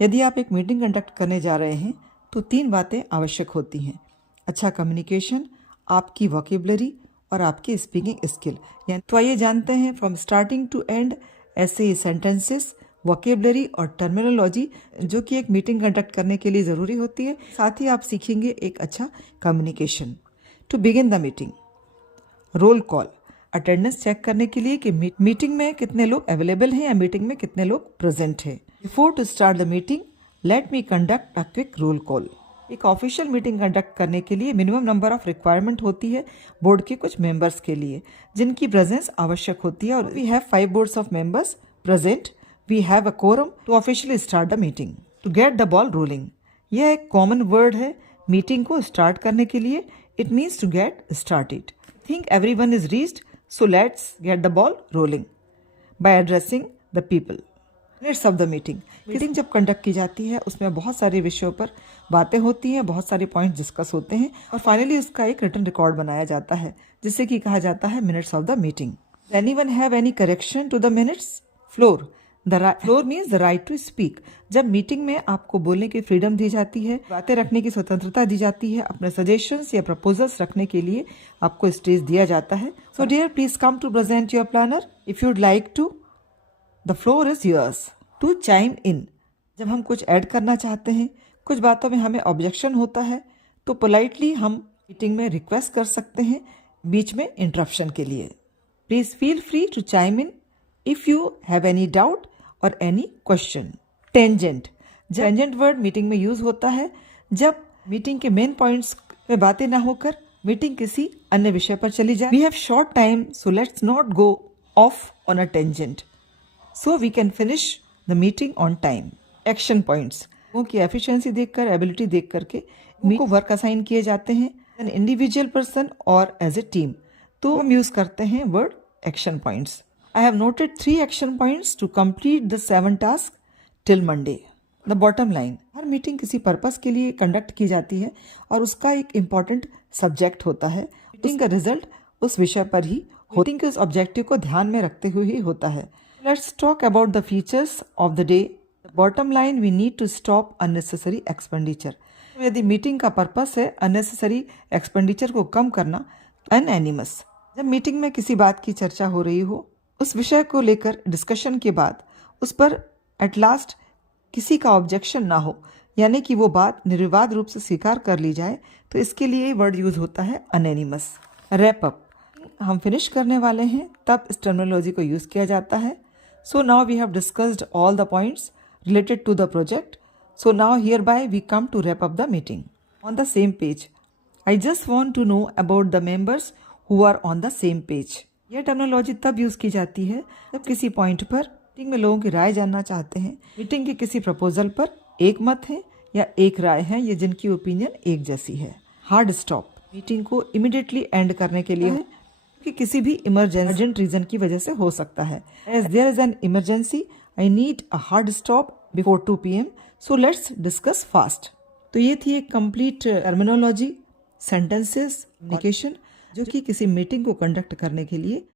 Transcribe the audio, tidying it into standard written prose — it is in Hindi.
यदि आप एक मीटिंग कंडक्ट करने जा रहे हैं तो 3 बातें आवश्यक होती हैं। अच्छा कम्युनिकेशन, आपकी वोकेबलरी और आपकी स्पीकिंग स्किल। तो आइए जानते हैं फ्रॉम स्टार्टिंग टू एंड ऐसे सेंटेंसेस, वोकेबलरी और टर्मिनोलॉजी जो कि एक मीटिंग कंडक्ट करने के लिए ज़रूरी होती है। साथ ही आप सीखेंगे एक अच्छा communication. To begin the meeting, roll call, attendance check करने के लिए कि मीटिंग में कितने लोग अवेलेबल हैं या मीटिंग में कितने लोग प्रेजेंट हैं। Before to start the meeting, let me conduct a quick roll call. एक ऑफिशियल मीटिंग कंडक्ट करने के लिए मिनिमम नंबर ऑफ रिक्वायरमेंट होती है बोर्ड के कुछ मेंबर्स के लिए जिनकी प्रेजेंस आवश्यक होती है, और we have 5 boards of members present. We have a quorum to officially start the meeting. To get the ball rolling, यह एक कॉमन वर्ड है मीटिंग को स्टार्ट करने के लिए। It means to get started. Think everyone is reached, so let's get the ball rolling by addressing the people. Minutes of the meeting, meeting जब कंडक्ट की जाती है उसमें बहुत सारे विषयों पर बातें होती हैं, बहुत सारे पॉइंट डिस्कस होते हैं और फाइनली उसका एक रिटन रिकॉर्ड बनाया जाता है जिसे कि कहा जाता है minutes of the meeting. Anyone have any correction to the minutes? Floor, floor means the right to speak. जब मीटिंग में आपको बोलने की फ्रीडम दी जाती है, बातें रखने की स्वतंत्रता दी जाती है, अपने सजेशंस या प्रपोजल्स रखने के लिए आपको स्टेज दिया जाता है। So dear please come to present your planner if you'd like to, the floor is yours. To chime in, जब हम कुछ ऐड करना चाहते हैं, कुछ बातों में हमें ऑब्जेक्शन होता है तो पोलाइटली हम मीटिंग में रिक्वेस्ट कर सकते हैं बीच में इंटरप्शन के लिए। Please feel free to chime in if you have any doubt और any question. Tangent, tangent word meeting में यूज होता है जब मीटिंग के मेन पॉइंट्स में बातें ना होकर मीटिंग किसी अन्य विषय पर चली जाए। We have short time so let's not go off on a tangent so we can finish the meeting on time. Action points, उनकी एफिशिएंसी देखकर, एबिलिटी देख करके उनको वर्क असाइन किए जाते हैं, एन इंडिविजुअल पर्सन और एज ए टीम, तो हम यूज करते हैं word action points. I have noted 3 action points to complete the 7 tasks till Monday. The bottom line, her meeting किसी पर्पस के लिए कंडक्ट की जाती है और उसका एक इम्पॉर्टेंट सब्जेक्ट होता है। मीटिंग का रिजल्ट उस विषय पर ही, मीटिंग के उस ऑब्जेक्टिव को ध्यान में रखते हुए ही होता है। Let's talk about the features of the day. The bottom line, we need to stop unnecessary expenditure. यदि मीटिंग का पर्पस है अननेसेसरी एक्सपेंडिचर को कम करना, अनएनिमस, जब मीटिंग में किसी बात की चर्चा हो रही हो, उस विषय को लेकर डिस्कशन के बाद उस पर एट लास्ट किसी का ऑब्जेक्शन ना हो, यानी कि वो बात निर्विवाद रूप से स्वीकार कर ली जाए, तो इसके लिए वर्ड यूज होता है अनएनिमस। रैप अप, हम फिनिश करने वाले हैं तब इस टर्मिनोलॉजी को यूज किया जाता है। So now we have discussed all the points related to the project, so now here by we come to wrap up the meeting on the same page. I just want to know about the members who are on the same page. यह टर्मिनोलॉजी तब यूज की जाती है जब किसी पॉइंट पर मीटिंग में लोगों की राय जानना चाहते हैं, मीटिंग के किसी प्रपोजल पर एक मत है या एक राय है, या जिनकी ओपिनियन एक जैसी है। हार्ड स्टॉप, मीटिंग को इमीडिएटली एंड करने के लिए कि किसी भी अर्जेंट रीजन की वजह से हो सकता है। As there is an emergency, I need a hard stop before 2 PM, so let's discuss fast. तो ये थी एक कंप्लीट टर्मिनोलॉजी, सेंटेंसेस, कम्युनिकेशन जो कि किसी मीटिंग को कंडक्ट करने के लिए